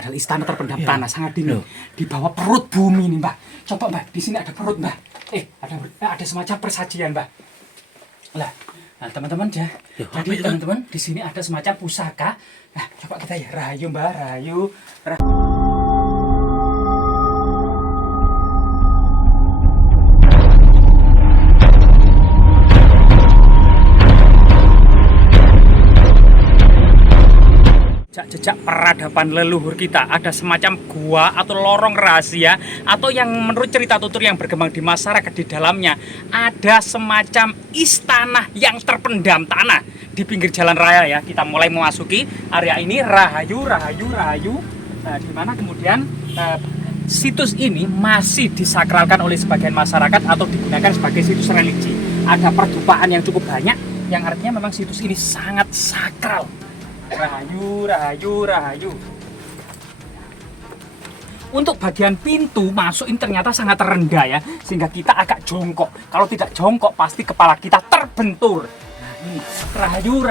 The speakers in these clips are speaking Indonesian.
adalah istana terpendam tanah, sangat dingin. Di bawah perut bumi nih, Mbak. Coba, Mbak, di sini ada perut, Mbak. Ada semacam persajian, Mbak. Lah, nah, teman-teman ya. Jadi teman-teman, di sini ada semacam pusaka. Nah, coba kita ya rahayu, Mbak, rahayu. Jejak peradaban leluhur kita, ada semacam gua atau lorong rahasia, atau yang menurut cerita tutur yang berkembang di masyarakat, di dalamnya ada semacam istana yang terpendam tanah di pinggir jalan raya ya. Kita mulai memasuki area ini, rahayu. Nah, di mana kemudian situs ini masih disakralkan oleh sebagian masyarakat atau digunakan sebagai situs religi. Ada perdupaan yang cukup banyak, yang artinya memang situs ini sangat sakral. Rahayu. Untuk bagian pintu masuk ini ternyata sangat rendah ya, sehingga kita agak jongkok. Kalau tidak jongkok pasti kepala kita terbentur. Nah, ini rahayu.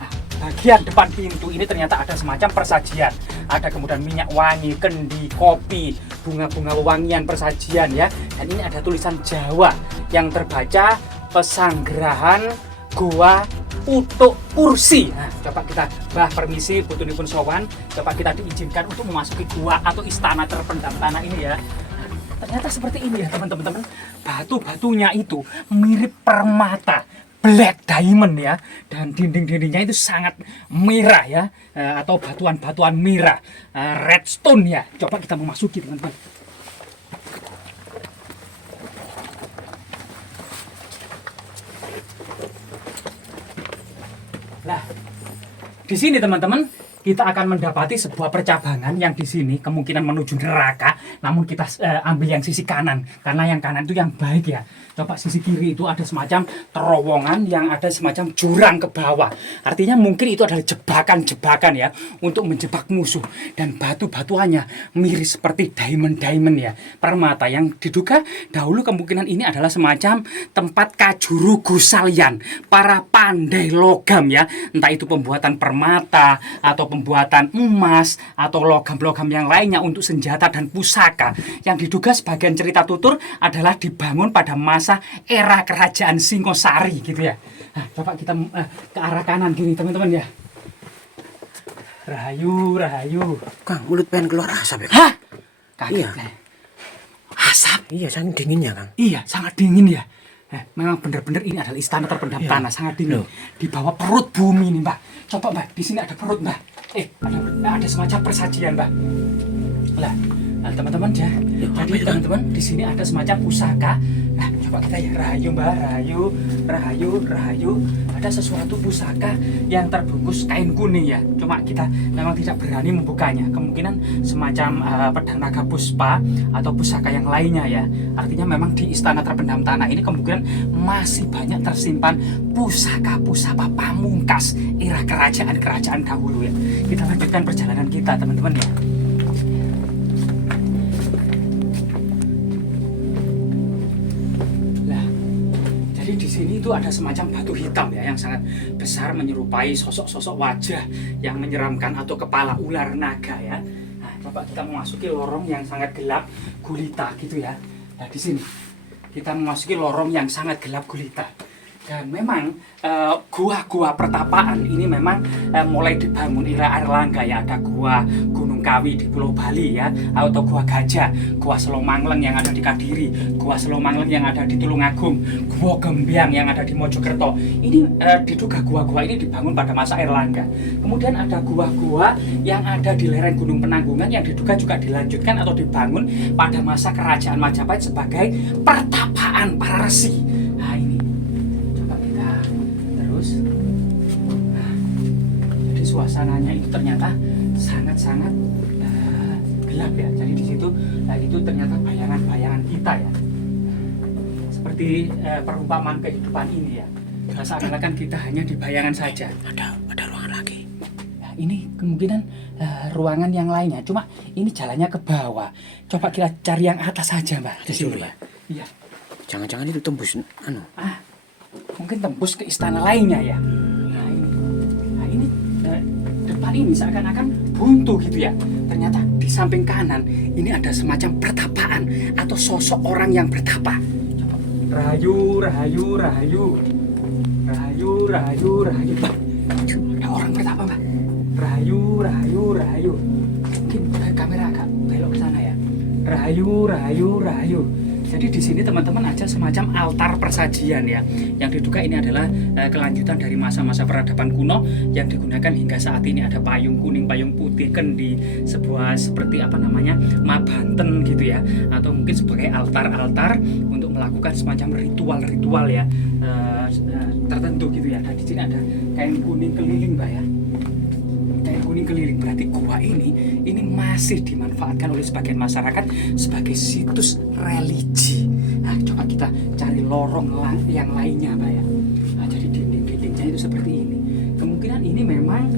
Nah, bagian depan pintu ini ternyata ada semacam persajian. Ada kemudian minyak wangi, kendi, kopi, bunga-bunga wewangian persajian ya. Dan ini ada tulisan Jawa yang terbaca Pesanggerahan Gua Utuk Pursi. Nah, coba kita permisi putunipun sowan, coba kita diizinkan untuk memasuki gua atau istana terpendam tanah ini ya. Nah, ternyata seperti ini ya teman-teman. Batu-batunya itu mirip permata, black diamond ya, dan dinding-dindingnya itu sangat merah ya, atau batuan-batuan merah, redstone ya. Coba kita memasuki teman-teman. Nah, di sini teman-teman kita akan mendapati sebuah percabangan yang di sini kemungkinan menuju neraka, namun kita ambil yang sisi kanan karena yang kanan itu yang baik ya. Coba sisi kiri itu ada semacam terowongan yang ada semacam jurang ke bawah. Artinya mungkin itu adalah jebakan-jebakan ya untuk menjebak musuh, dan batu-batuannya mirip seperti diamond ya, permata yang diduga dahulu kemungkinan ini adalah semacam tempat kajuru gusalian, para pandai logam ya, entah itu pembuatan permata atau pembuatan emas atau logam-logam yang lainnya untuk senjata dan pusaka, yang diduga sebagian cerita tutur adalah dibangun pada masa era kerajaan Singosari gitu ya. Nah, coba kita ke arah kanan gini teman-teman ya. Rahayu. Kang, mulut pengen keluar asap ya? Hah? Kaget Iya. ya. Asap? Iya, sangat dinginnya, Kang. Iya, sangat dingin ya. Memang benar-benar ini adalah istana terpendam tanah, sangat dingin. Di bawah perut bumi nih, Mbak. Coba, Mbak, di sini ada perut, Mbak. Ada semacam persajian, Mbak. Lah, teman-teman ya. Jadi teman-teman, di sini ada semacam pusaka. Nah, coba kita ya rahayu, Mbak, rahayu. Ada sesuatu pusaka yang terbungkus kain kuning ya. Cuma kita memang tidak berani membukanya. Kemungkinan semacam pedang naga puspa atau pusaka yang lainnya ya. Artinya memang di istana terpendam tanah ini kemungkinan masih banyak tersimpan pusaka-pusaka pamungkas era kerajaan-kerajaan dahulu ya. Kita lanjutkan perjalanan kita, teman-teman ya. Di sini itu ada semacam batu hitam ya yang sangat besar menyerupai sosok-sosok wajah yang menyeramkan atau kepala ular naga ya. Nah, coba kita memasuki lorong yang sangat gelap gulita gitu ya. Nah, di sini kita memasuki lorong yang sangat gelap gulita. Dan memang gua-gua pertapaan ini memang mulai dibangun era Airlangga ya. Ada gua Gunung Kawi di Pulau Bali ya, atau gua Gajah, gua Selomangleng yang ada di Kadiri, gua Selomangleng yang ada di Tulungagung, gua Gembyang yang ada di Mojokerto. Ini diduga gua-gua ini dibangun pada masa Airlangga. Kemudian ada gua-gua yang ada di lereng Gunung Penanggungan yang diduga juga dilanjutkan atau dibangun pada masa kerajaan Majapahit sebagai pertapaan para resi. Nah, ini jadi suasananya itu ternyata sangat-sangat gelap ya. Jadi di situ itu ternyata bayangan-bayangan kita ya, seperti perumpamaan kehidupan ini ya. Seakan-akan kita hanya di bayangan saja. Ada ruangan lagi. Nah, ini kemungkinan ruangan yang lainnya. Cuma ini jalannya ke bawah. Coba kita cari yang atas saja, Mbak. Di sini ya. Iya. Jangan-jangan itu tembus mungkin tembus ke istana lainnya ya. Nah ini ruangan ini seakan-akan buntu gitu ya. Ternyata di samping kanan ini ada semacam pertapaan atau sosok orang yang bertapa. Coba. Rahayu, rahayu, rahayu. Rahayu, rahayu, rahayu. Bah, ada orang bertapa, Mbak. Rahayu, rahayu, rahayu. Mungkin kamera agak belok ke sana ya. Rahayu, rahayu, rahayu. Jadi di sini teman-teman ada semacam altar persajian ya, yang diduga ini adalah kelanjutan dari masa-masa peradaban kuno yang digunakan hingga saat ini. Ada payung kuning, payung putih kendi, sebuah seperti apa namanya mabanten gitu ya, atau mungkin sebagai altar-altar untuk melakukan semacam ritual-ritual ya tertentu gitu ya. Dan di sini ada kain kuning keliling, Mbak ya. Kain kuning keliling, berarti gua ini masih dimanfaatkan oleh sebagian masyarakat sebagai situs religi. Nah, coba kita cari lorong yang lainnya, Mbak ya. Nah, jadi dinding-dindingnya itu seperti ini. Kemungkinan ini memang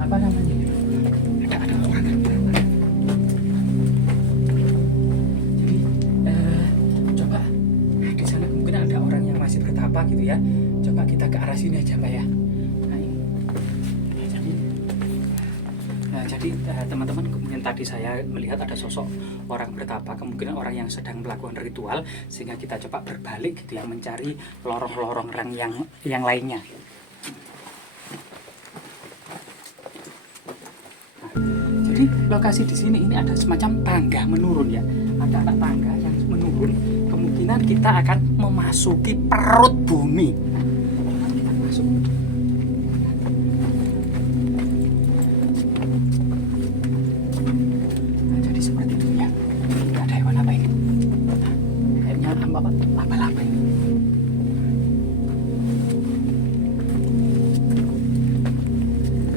apa namanya? Ada orang yang berapa? Jadi coba di sana kemungkinan ada orang yang masih bertapa gitu ya. Coba kita ke arah sini aja, Mbak ya. Jadi teman-teman, kemudian tadi saya melihat ada sosok orang bertapa, kemungkinan orang yang sedang melakukan ritual, sehingga kita coba berbalik gitu ya, mencari lorong-lorong yang lainnya. Nah, jadi lokasi di sini ini ada semacam tangga menurun ya, ada tangga yang menurun, kemungkinan kita akan memasuki perut bumi. Nah, kita masuk. Laba-laba ini.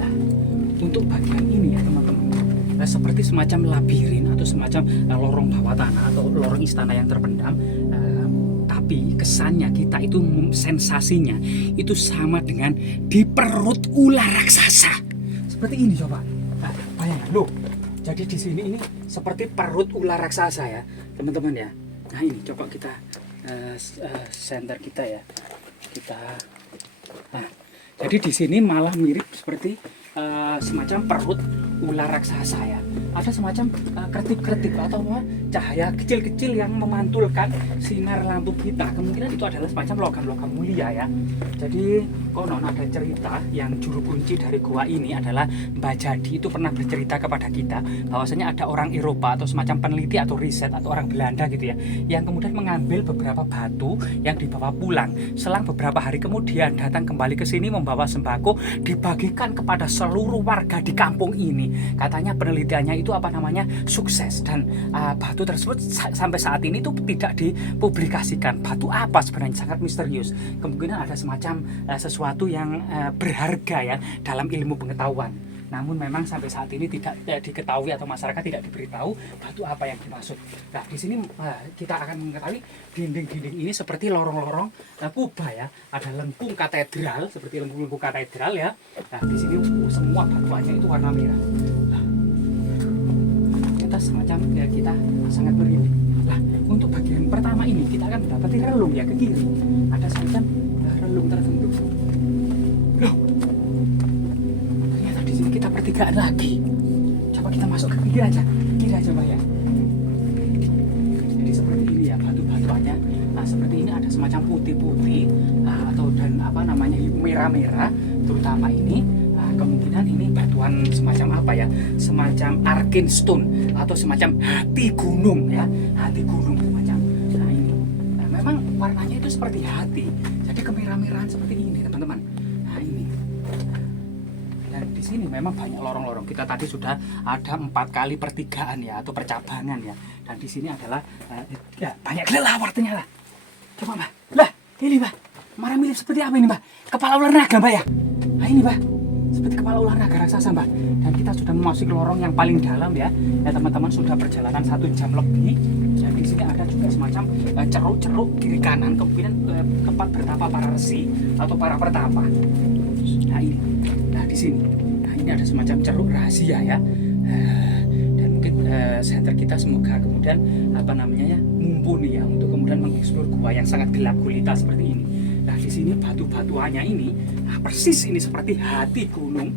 Nah, untuk bagian ini ya teman-teman, seperti semacam labirin atau semacam lorong bawah tanah atau lorong istana yang terpendam. Tapi kesannya kita itu sensasinya itu sama dengan di perut ular raksasa. Seperti ini coba. Nah, bayangkan loh. Jadi di sini ini seperti perut ular raksasa ya, teman-teman ya. Nah ini coba kita center kita ya, nah jadi di sini malah mirip seperti semacam perut ular raksasa ya. Ada semacam kertip-kertip atau cahaya kecil-kecil yang memantulkan sinar lampu kita. Kemungkinan itu adalah semacam logam-logam mulia ya. Jadi konon ada cerita yang juru kunci dari gua ini adalah Mbak Jadi itu pernah bercerita kepada kita bahwasanya ada orang Eropa atau semacam peneliti atau riset atau orang Belanda gitu ya, yang kemudian mengambil beberapa batu yang dibawa pulang. Selang beberapa hari kemudian datang kembali ke sini membawa sembako dibagikan kepada seluruh warga di kampung ini. Katanya penelitiannya itu apa namanya sukses, dan batu tersebut sampai saat ini tuh tidak dipublikasikan. Batu apa sebenarnya, sangat misterius. Kemungkinan ada semacam sesuatu yang berharga ya dalam ilmu pengetahuan. Namun memang sampai saat ini tidak diketahui atau masyarakat tidak diberitahu batu apa yang dimaksud. Nah di sini kita akan mengetahui dinding-dinding ini seperti lorong-lorong kubah ya. Ada lengkung katedral seperti lengkung-lengkung katedral ya. Nah di sini semua batuannya itu warna merah. Nah, kita semacam ya, kita sangat merinding. Nah untuk bagian pertama ini kita akan mendapati relung ya ke kiri. Ada semacam relung tertentu. Loh, ternyata di sini kita pertigaan lagi. Coba kita masuk ke kiri aja Pak ya. Jadi seperti ini ya batu-batuannya. Nah seperti ini ada semacam putih-putih atau dan apa namanya merah-merah, terutama ini. Kemungkinan ini batuan semacam apa ya, semacam Arkenstone atau semacam hati gunung ya, hati gunung semacam. Nah ini, nah, memang warnanya itu seperti hati, jadi kemerah-merahan seperti ini teman-teman. Nah ini, dan di sini memang banyak lorong-lorong. Kita tadi sudah ada 4 kali pertigaan ya atau percabangan ya, dan di sini adalah ya, banyak kelelawar ternyata. Coba Mbak, lah ini Mbak, marah mirip seperti apa ini Mbak? Kepala ular naga Mbak ya? Nah ini Mbak, seperti kepala ular naga raksasa Mbak. Dan kita sudah memasuki lorong yang paling dalam ya. Ya teman-teman, sudah perjalanan 1 jam lebih. Dan di sini ada juga semacam ceruk-ceruk kiri kanan, kemungkinan tempat bertapa para resi atau para pertapa. Nah ini, nah di sini, nah ini ada semacam ceruk rahasia ya. Dan mungkin center kita semoga kemudian apa namanya ya mumpuni ya untuk kemudian mengeksplor gua yang sangat gelap gulita seperti ini. Nah di sini batu-batuannya ini persis ini seperti hati gunung,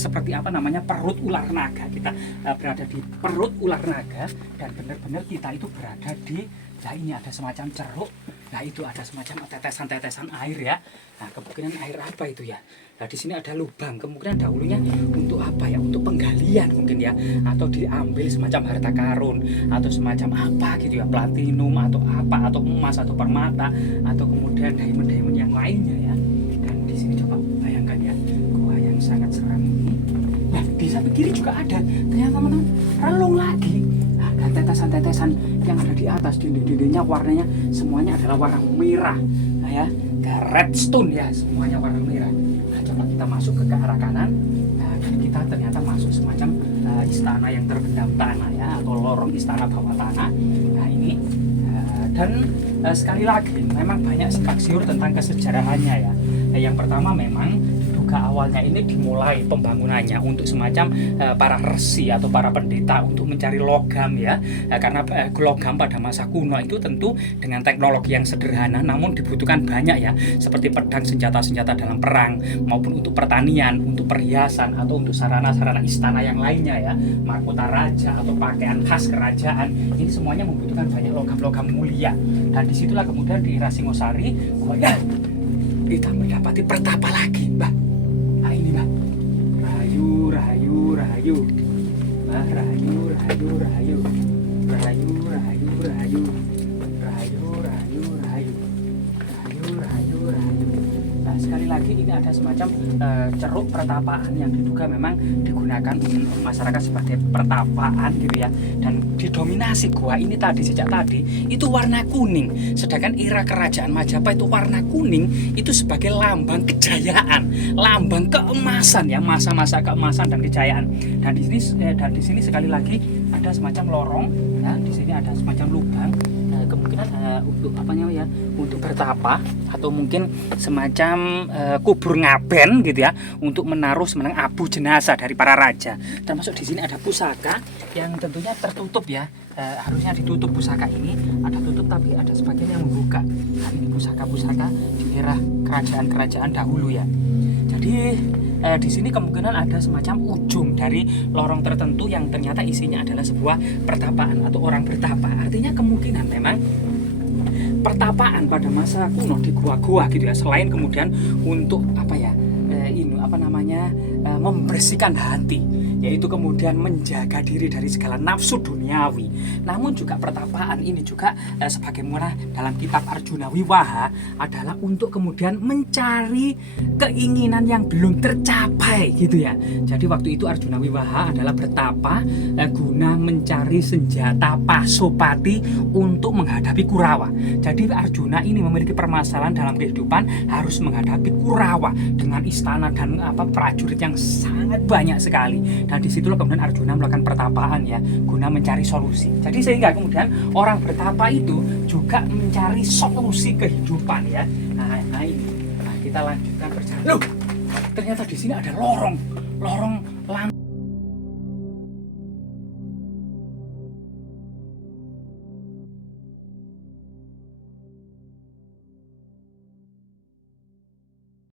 seperti apa namanya perut ular naga. Kita berada di perut ular naga dan benar-benar kita itu berada di, nah ini ada semacam ceruk. Nah itu ada semacam tetesan-tetesan air ya. Nah kemungkinan air apa itu ya? Nah di sini ada lubang. Kemungkinan dahulunya untuk apa ya? Untuk penggalian mungkin ya, atau diambil semacam harta karun atau semacam apa gitu ya, platinum atau apa, atau emas atau permata atau kemudian diamond-diamond yang lainnya ya. Dan di sini coba bayangkan ya, gua yang sangat seram ini. Nah di samping kiri juga ada. Ternyata teman-teman relung lagi. Dan tetesan-tetesan yang ada di atas dinding-dindingnya warnanya semuanya adalah warna merah. Nah ya, kayak redstone ya, semuanya warna merah. Nah coba kita masuk ke arah kanan. Nah dan kita ternyata masuk semacam istana yang terendam tanah ya, atau lorong istana bawah tanah. Nah ini dan sekali lagi memang banyak simpang siur tentang kesejarahannya ya. Nah, yang pertama memang awalnya ini dimulai pembangunannya untuk semacam para resi atau para pendeta untuk mencari logam ya, karena logam pada masa kuno itu tentu dengan teknologi yang sederhana namun dibutuhkan banyak ya, seperti pedang, senjata-senjata dalam perang maupun untuk pertanian, untuk perhiasan atau untuk sarana-sarana istana yang lainnya ya, mahkota raja atau pakaian khas kerajaan. Ini semuanya membutuhkan banyak logam-logam mulia, dan disitulah kemudian di era Singosari kita mendapati pertapa lagi, Mbak. Nah ini Mbak, rahayu, rahayu, rahayu, Mbak, rahayu, rahayu, rahayu, rahayu, rahayu, rahayu, rahayu, rahayu, rahayu, rahayu, rahayu, rahayu. Nah sekali lagi ini ada semacam ceruk pertapaan yang diduga memang digunakan masyarakat sebagai pertapaan gitu ya, dan didominasi gua ini tadi sejak tadi itu warna kuning, sedangkan era kerajaan Majapahit itu warna kuning itu sebagai lambang kejayaan, lambang keemasan ya, masa-masa keemasan dan kejayaan. Dan di sini sekali lagi ada semacam lorong ya, di sini ada semacam lubang, kemungkinan untuk apa namanya ya, untuk bertapa atau mungkin semacam kubur ngaben gitu ya, untuk menaruh sebenarnya abu jenazah dari para raja. Termasuk di sini ada pusaka yang tentunya tertutup ya, harusnya ditutup pusaka ini, ada tutup tapi ada sebagian yang membuka. Nah ini pusaka-pusaka di era kerajaan-kerajaan dahulu ya. Jadi di sini kemungkinan ada semacam ujung dari lorong tertentu yang ternyata isinya adalah sebuah pertapaan atau orang bertapa. Artinya kemungkinan memang pertapaan pada masa kuno di gua-gua gitu ya, selain kemudian untuk apa ya, ini apa namanya, membersihkan hati, yaitu kemudian menjaga diri dari segala nafsu duniawi. Namun juga pertapaan ini juga sebagaimana dalam kitab Arjuna Wiwaha adalah untuk kemudian mencari keinginan yang belum tercapai gitu ya. Jadi waktu itu Arjuna Wiwaha adalah bertapa guna mencari senjata Pasopati untuk menghadapi Kurawa. Jadi Arjuna ini memiliki permasalahan dalam kehidupan, harus menghadapi Kurawa dengan istana dan prajurit yang sangat banyak sekali. Dan disitulah kemudian Arjuna melakukan pertapaan ya, guna mencari solusi. Jadi sehingga kemudian orang bertapa itu juga mencari solusi kehidupan ya. Nah ini, kita lanjutkan perjalanan. Loh, ternyata di sini ada lorong